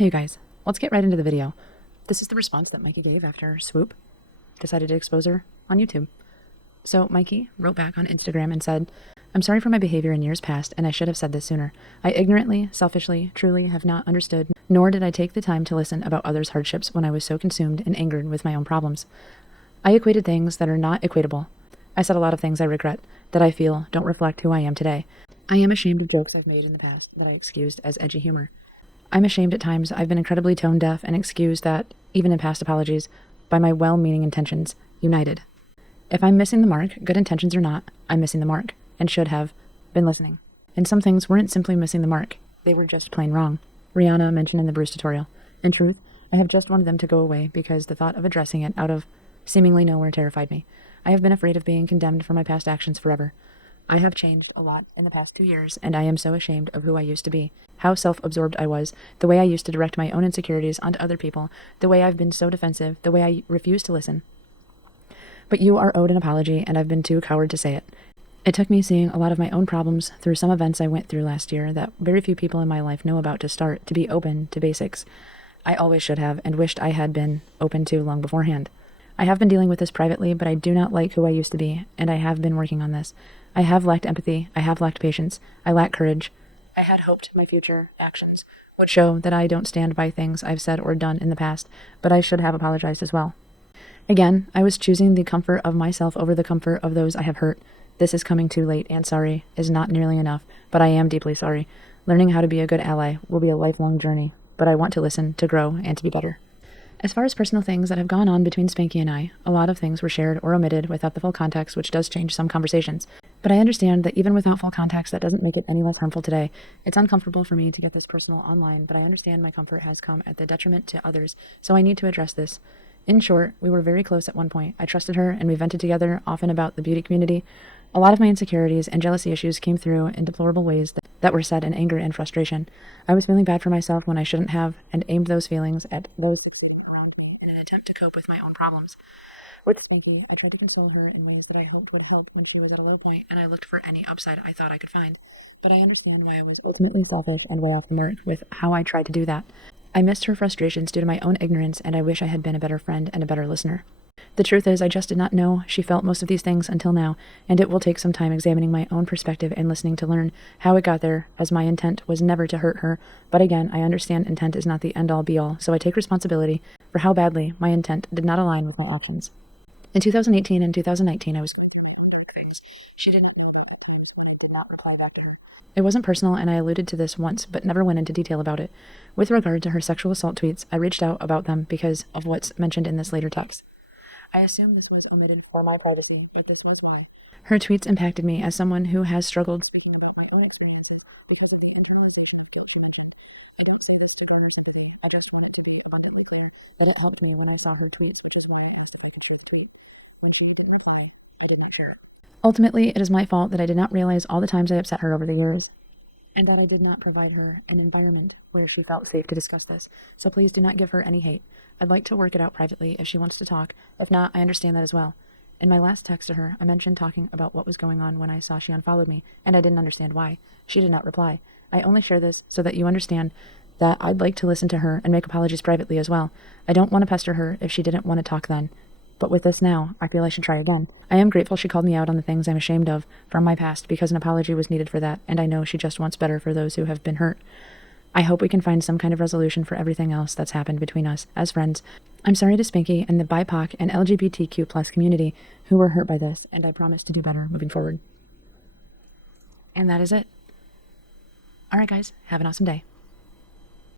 Hey you guys, let's get right into the video. This is the response that Mykie gave after Swoop decided to expose her on YouTube. So Mykie wrote back on Instagram and said, "I'm sorry for my behavior in years past, and I should have said this sooner. I ignorantly, selfishly, truly have not understood, nor did I take the time to listen about others' hardships when I was so consumed and angered with my own problems. I equated things that are not equatable. I said a lot of things I regret, that I feel don't reflect who I am today. I am ashamed of jokes I've made in the past that I excused as edgy humor. I'm ashamed at times I've been incredibly tone deaf and excused that, even in past apologies, by my well-meaning intentions, united. If I'm missing the mark, good intentions or not, I'm missing the mark, and should have been listening. And some things weren't simply missing the mark, they were just plain wrong. Rihanna mentioned in the Bruce tutorial. In truth, I have just wanted them to go away because the thought of addressing it out of seemingly nowhere terrified me. I have been afraid of being condemned for my past actions forever. I have changed a lot in the past 2 years, and I am so ashamed of who I used to be, how self-absorbed I was, the way I used to direct my own insecurities onto other people, the way I've been so defensive, the way I refuse to listen. But you are owed an apology, and I've been too coward to say it. It took me seeing a lot of my own problems through some events I went through last year that very few people in my life know about to start to be open to basics. I always should have, and wished I had been open to long beforehand. I have been dealing with this privately, but I do not like who I used to be, and I have been working on this. I have lacked empathy, I have lacked patience, I lack courage. I had hoped my future actions would show that I don't stand by things I've said or done in the past, but I should have apologized as well. Again, I was choosing the comfort of myself over the comfort of those I have hurt. This is coming too late, and sorry is not nearly enough, but I am deeply sorry. Learning how to be a good ally will be a lifelong journey, but I want to listen, to grow, and to be better. As far as personal things that have gone on between Spanky and I, a lot of things were shared or omitted without the full context, which does change some conversations. But I understand that even without full context, that doesn't make it any less harmful today. It's uncomfortable for me to get this personal online, but I understand my comfort has come at the detriment to others, so I need to address this. In short, we were very close at one point. I trusted her, and we vented together, often about the beauty community. A lot of my insecurities and jealousy issues came through in deplorable ways that were said in anger and frustration. I was feeling bad for myself when I shouldn't have, and aimed those feelings at those around me in an attempt to cope with my own problems. With Spanky, I tried to console her in ways that I hoped would help when she was at a low point, and I looked for any upside I thought I could find. But I understand why I was ultimately selfish and way off the mark with how I tried to do that. I missed her frustrations due to my own ignorance, and I wish I had been a better friend and a better listener. The truth is, I just did not know she felt most of these things until now, and it will take some time examining my own perspective and listening to learn how it got there, as my intent was never to hurt her. But again, I understand intent is not the end-all be-all, so I take responsibility for how badly my intent did not align with my actions. In 2018 and 2019, I was told things she didn't know about at times when I did not reply back to her. It wasn't personal, and I alluded to this once, but never went into detail about it. With regard to her sexual assault tweets, I reached out about them because of what's mentioned in this later text. I assume this was omitted for my privacy, but just knows one. Her tweets impacted me as someone who has struggled speaking about my own experiences because of the internalization of guilt mentioned. I don't say this to garner sympathy. I just want it to be abundantly clear that it helped me when I saw her tweets, which is why I asked if I could share the tweet. When she became aside, I did not share it. Ultimately, it is my fault that I did not realize all the times I upset her over the years, and that I did not provide her an environment where she felt safe to discuss this. So please do not give her any hate. I'd like to work it out privately if she wants to talk. If not, I understand that as well. In my last text to her, I mentioned talking about what was going on when I saw she unfollowed me, and I didn't understand why. She did not reply. I only share this so that you understand that I'd like to listen to her and make apologies privately as well. I don't want to pester her if she didn't want to talk then. But with this now, I feel I should try again. I am grateful she called me out on the things I'm ashamed of from my past because an apology was needed for that, and I know she just wants better for those who have been hurt. I hope we can find some kind of resolution for everything else that's happened between us as friends. I'm sorry to Spanky and the BIPOC and LGBTQ+ community who were hurt by this, and I promise to do better moving forward. And that is it. Alright guys, have an awesome day.